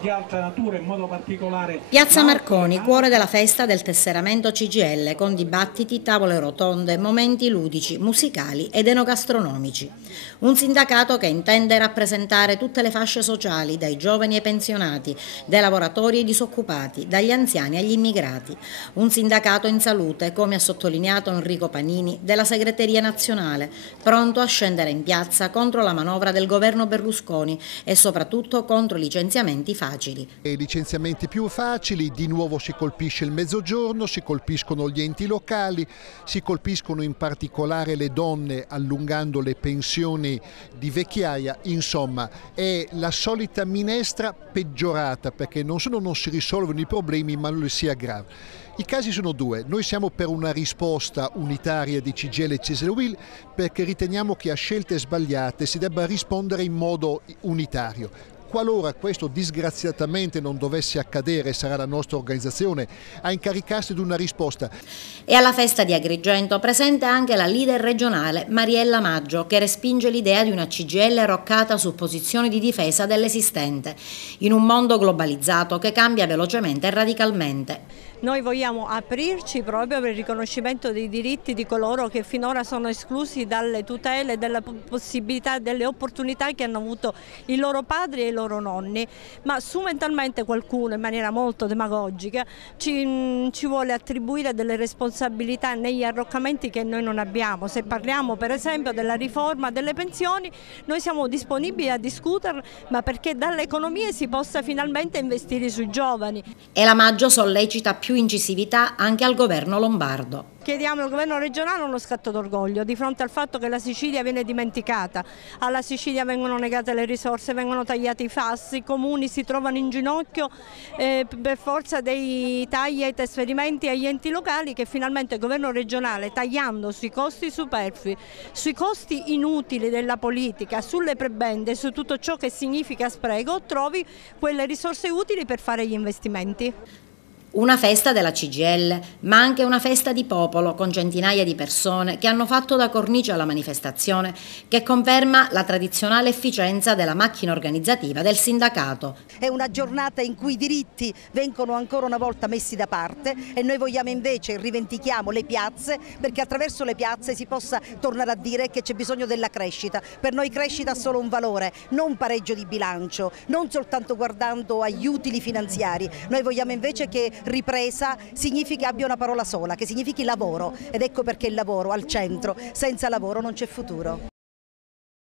di altra natura, in modo particolare. Piazza Marconi, cuore della festa del tesseramento CGIL, con dibattiti, tavole rotonde, momenti ludici, musicali ed enogastronomici. Un sindacato che intende rappresentare tutte le fasce sociali, dai giovani ai pensionati, dai lavoratori ai disoccupati, dagli anziani agli immigrati. Un sindacato in salute, come ha sottolineato Enrico Panini, della segreteria nazionale, pronto a scendere in piazza contro la manovra del governo Berlusconi e soprattutto contro i licenziamenti facili. E licenziamenti più facili, di nuovo si colpisce il mezzogiorno, si colpiscono gli enti locali, si colpiscono in particolare le donne allungando le pensioni di vecchiaia. Insomma, è la solita minestra peggiorata, perché non solo non si risolvono i problemi ma li si aggravano. I casi sono due: noi siamo per una risposta unitaria di CGIL e CSL UIL perché riteniamo che a scelte sbagliate si debba rispondere in modo unitario. Qualora questo disgraziatamente non dovesse accadere, sarà la nostra organizzazione a incaricarsi di una risposta. E alla festa di Agrigento presente anche la leader regionale Mariella Maggio, che respinge l'idea di una CGIL roccata su posizioni di difesa dell'esistente, in un mondo globalizzato che cambia velocemente e radicalmente. Noi vogliamo aprirci proprio per il riconoscimento dei diritti di coloro che finora sono esclusi dalle tutele, delle possibilità, delle opportunità che hanno avuto i loro padri e i loro nonni, ma strumentalmente qualcuno in maniera molto demagogica ci vuole attribuire delle responsabilità negli arroccamenti che noi non abbiamo. Se parliamo per esempio della riforma delle pensioni, noi siamo disponibili a discutere, ma perché dalle economie si possa finalmente investire sui giovani. E la Maggio sollecita più incisività anche al governo lombardo. Chiediamo al governo regionale uno scatto d'orgoglio di fronte al fatto che la Sicilia viene dimenticata. Alla Sicilia vengono negate le risorse, vengono tagliati i FAS, i comuni si trovano in ginocchio per forza dei tagli ai trasferimenti agli enti locali, che finalmente il governo regionale, tagliando sui costi superflui, sui costi inutili della politica, sulle prebende, su tutto ciò che significa spreco, trovi quelle risorse utili per fare gli investimenti. Una festa della CGIL, ma anche una festa di popolo con centinaia di persone che hanno fatto da cornice alla manifestazione, che conferma la tradizionale efficienza della macchina organizzativa del sindacato. È una giornata in cui i diritti vengono ancora una volta messi da parte e noi vogliamo invece, rivendichiamo le piazze, perché attraverso le piazze si possa tornare a dire che c'è bisogno della crescita. Per noi crescita ha solo un valore, non pareggio di bilancio, non soltanto guardando agli utili finanziari. Noi vogliamo invece che ripresa significa abbia una parola sola, che significhi lavoro, ed ecco perché il lavoro al centro, senza lavoro non c'è futuro.